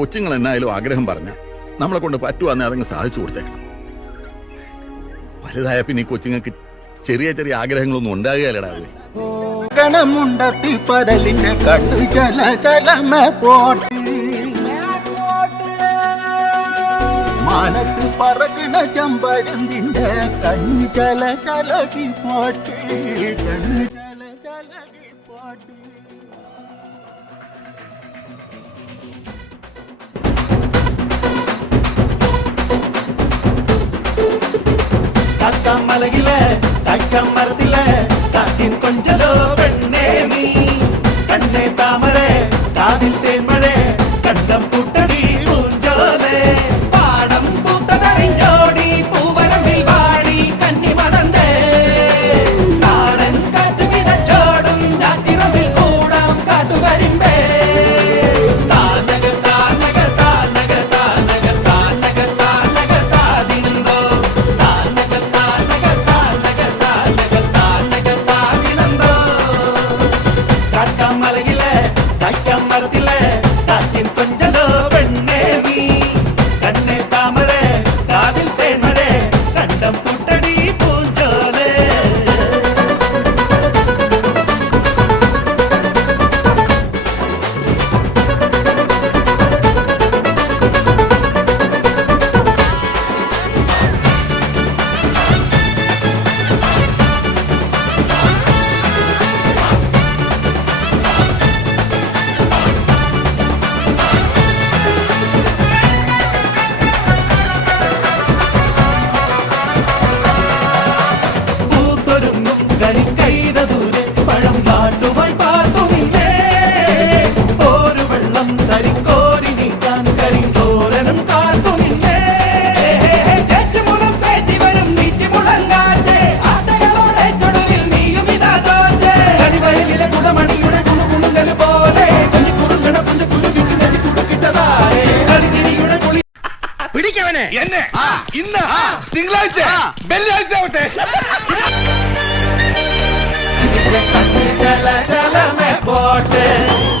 കൊച്ചുങ്ങൾ എന്നായാലും ആഗ്രഹം പറഞ്ഞ നമ്മളെ കൊണ്ട് പറ്റുവാന്നെ അതങ്ങ് സാധിച്ചു കൊടുത്തേക്കണം. വലുതായ പിന്നെ ഈ കൊച്ചുങ്ങൾക്ക് ചെറിയ ചെറിയ ആഗ്രഹങ്ങളൊന്നും ഉണ്ടാകുകയല്ലടാവേ. കണമുണ്ടത്തി പരലിന്റെ കണ്ണു ചല ചലമ പോട്ട് മാനത്ത് പറക്കണ ചമ്പരന്തിന്റെ കണ്ണു ചല ചലകി പോട്ട് കണ്ണു ചല ചലകി പോട്ട്. മലയിലെ തക്കം മരത്തിലെ കാറ്റിൻ കൊഞ്ചലോ പെണ്ണേ നീ കണ്ണേ താമരെ കാതിൽ തേന്മഴേ കണ്ടം പൂട്ടടി പൂഞ്ചോലേ പാടം പൂത്തതറിഞ്ഞോടി പൂവരമ്പിൽ വാടി കന്നി മടന്തേ നാടൻ കാറ്റു കിതച്ചോടും ഞാറ്റിറമ്പിൽ കൂടാം കാട്ടുകരിമ്പേ താനകർ താനകർ താനകർ താനകർ താനകർ താനകർ താതിന്തോ മലയിലെ തക്കം മരത്തിലെ കാറ്റിൻ കൊഞ്ചലോ പെണ്ണേ നീ കണ്ണേ താമരെ കാതിൽ തേന്മഴേ കണ്ടം പൂട്ടടി പൂഞ്ചോലേ. പഴം കാട്ടുമായി പാർത്തു നിന്നേ ഒരു വെള്ളം തരിക്കോരി നീക്കാൻ കരിങ്കോരനും കാത്തു നിന്നേ ചേറ്റുമുളം പേറ്റി വരും നീറ്റിമുളങ്കാറ്റ് ആട്ടകളോടെ ചൊടുവിൽ നീയും ഇതാ തോറ്റേ കരിവയലിലെ കുടമണിയുടെ കുണുകുണുങ്ങൽ പോലെ കുഞ്ഞു കുറുങ്ങണ കുഞ്ഞു കുരുവിക്ക് നെറ്റി കുടുക്കിട്ടതാരേ കളിച്ചിരിയുടെ കുളി പിടിക്കവനെ എന്നെ ഇന്ന് തിങ്കളാഴ്ച വെള്ളിയാഴ്ച ആവട്ടെ. കണ്ണ് ചല ചലമേ പോട്ട്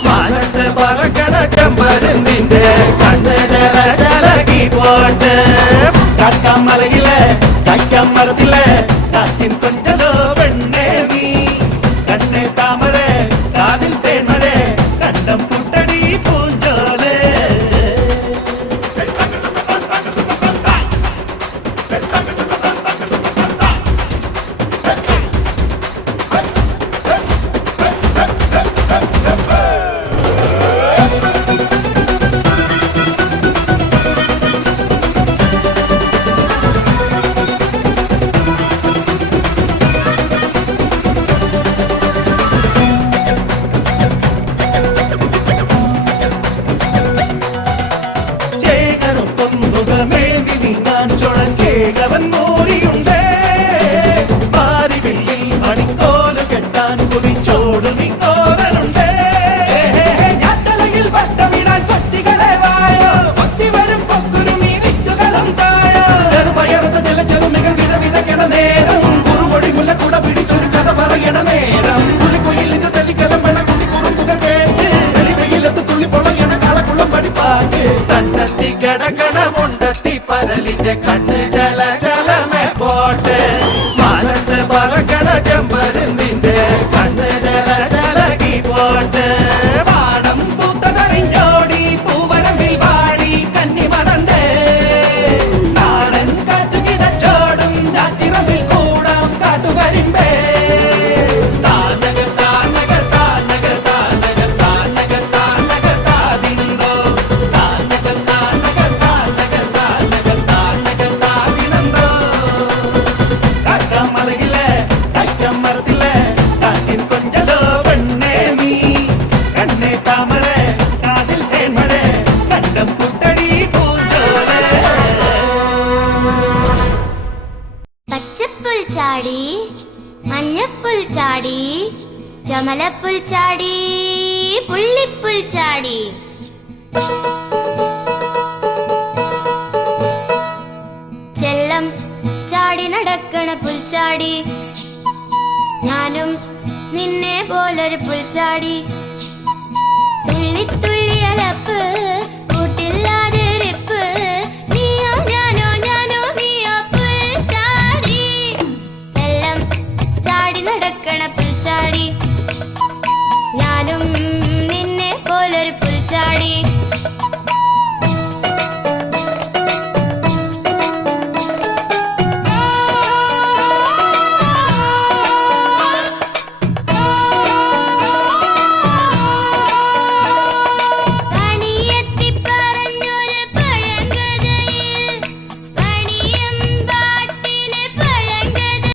മാനത്ത് പറക്കണ ചെമ്പരുന്തിന്റെ കണ്ണ് ചല ചലകി പോട്ട് കക്കം മലയിലെ തക്കം മരത്തിലെ കാറ്റിൻ കൊഞ്ചലോ പെണ്ണേ നീ കണ്ണേ താമരെ കാതിൽ തേന്മഴേ കണ്ടം പൂട്ടടി പൂഞ്ചോലേ. ൻ മോരിയുണ്ടേ പാരിവില്ലിൽ മണിക്കോല് കെട്ടാൻ കുതിച്ചോടും ഇക്കോരനുണ്ടേ ഞാറ്റലയിൽ വട്ടമിടാൻ കൊത്തികളെ വായോ കൊത്തി വരും പൊക്കുരും ഈ വിത്തുകളും തായോ ചെറുപയറുന്ന ചില ചെറുമികൾ വിധവിധക്കണ നേരം കുറുമൊഴി മുല്ലക്കുട പിടിച്ചൊരു കഥ പറയണ നേരം കുളിക്കുയിലിന്റെ തെളിക്കലം വേണ കുട്ടി കുറുമ്പുകൾ കേട്ട് വെളിവെയിലത്ത് തുള്ളി പൊളയണ കളക്കുളം പഠിപ്പാക്ക് തണ്ടത്തി കിടക്കണ മുണ്ടത്തി പരലിന്റെ കണ്ണ് ചല ചലമേ പോട്ട് മാനത്ത് പറക്കണ ചെമ്പരുന്തിന്റെ കണ്ണ് ചല ചലകി പോട്ട് പാടം പൂത്തതറിഞ്ഞോടി പൂവരമ്പിൽ വാടി കന്നി മടന്തേ നാടൻ കാറ്റു കിതച്ചോടും ഞാറ്റിറമ്പിൽ കൂടാം കാട്ടുകരിമ്പേ താനകർ താനകർ താനകർ താനകർ താനകർ താനകർ താതിന്തോ താനകർ താനകർ താനകർ താനകർ താനകർ താതിനന്തോ കക്കം മലയിലെ തക്കം മരത്തിലെ കാറ്റിൻ കൊഞ്ചലോ പെണ്ണേ നീ കണ്ണേ താമരെ കാതിൽ തേന്മഴേ കണ്ടം പൂട്ടടി പൂഞ്ചോലേ. പച്ചപ്പുൽ ചാടി മഞ്ഞപ്പുൽ ചാടി ചമലപ്പുൽ ചാടി പുള്ളിപ്പുൽ ചാടി ചെല്ലം ചാടി നടക്കണ പുൽച്ചാടി ഞാനും നിന്നെ പോലൊരു പുൽച്ചാടി തുള്ളി തുള്ളി അലപ്പ് കൂട്ടിൽ നടക്കണ പുൽച്ചാടി ഞാനും നിന്നെ പോലൊരു പുൽച്ചാടി